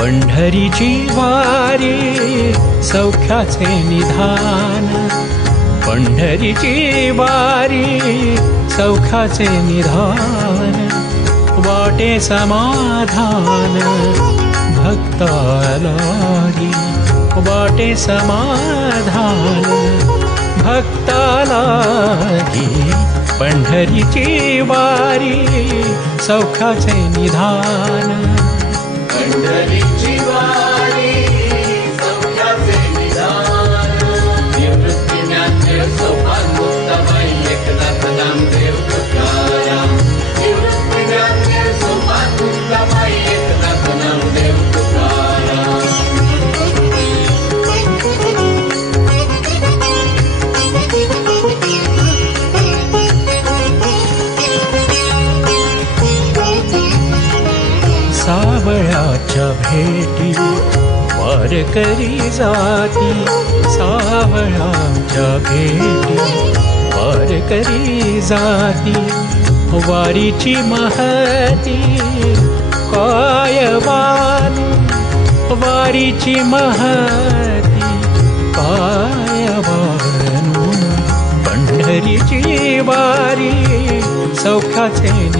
पंढरीची वारी सौख्याचे निधान. पंढरीची वारी सौख्याचे निधान. वाटे समाधान भक्तालाही वाटे समाधान भक्तालाही पंढरीची वारी सौख्याचे निधान. पंढरीची वारी सावळ्याच्या भेटी वारकरी जाती सावळ्याच्या भेटी वारकरी जाती वारीची महती कायवान वारीची महती कायवानू पंढरीची वारी सौख्याचे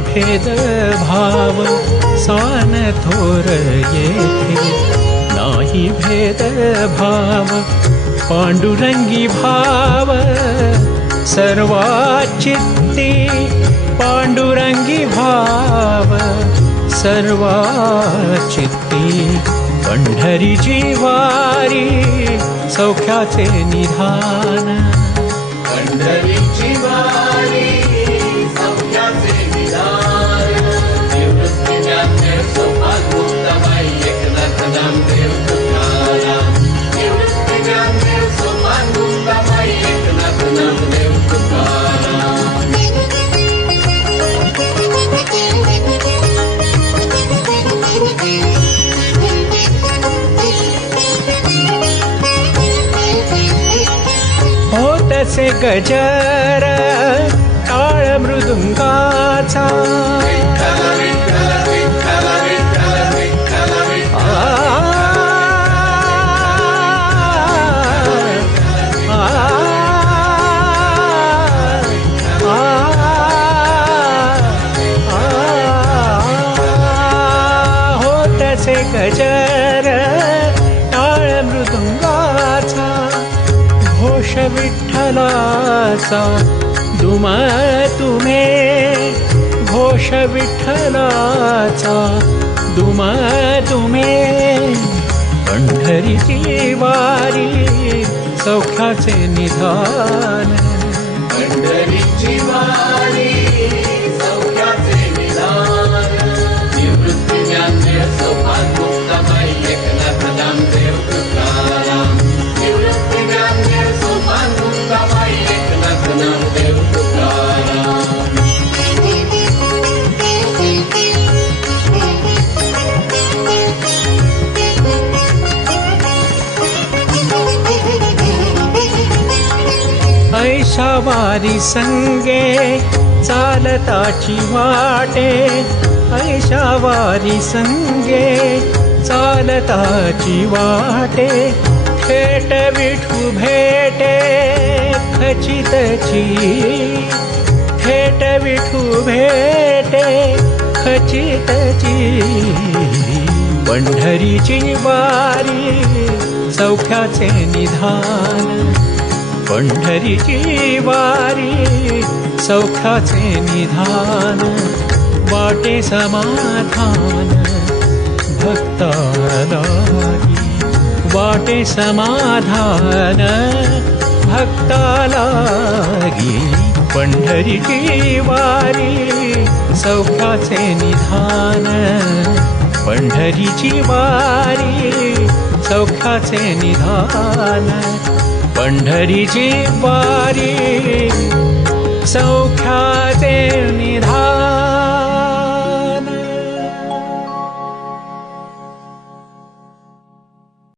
भेद भाव सान थोर येथे नाही भेद भाव पांडुरंगी भाव सर्वाचित्ती पांडुरंगी भाव सर्वाचित्ती पंढरीची वारी सौख्याचे निधान पंढरीची होतसे गजर टाळ मृदुंगाचा। होतसे गजर घोष विठ्ठलाचा दुम तुमे घोष विठ्ठलाचा दुम तुमे पंढरीची वारी सौख्याचे निधान। पंढरीची वारी ऐशा वारी वाटे ऐशा वारी चालताची वाटे थेट विठू भेटे खचितची थेट विठू भेटे खचितची पंढरीची वारी सौख्याचे निधान पंढरीची वारी सौख्याचे निधान समाधान भक्तालाही वाटे समाधान भक्तालागी पंढरीची वारी सौख्याचे निधान पंढरीची वारी सौख्याचे निधान पंढरीची वारी सौख्याचे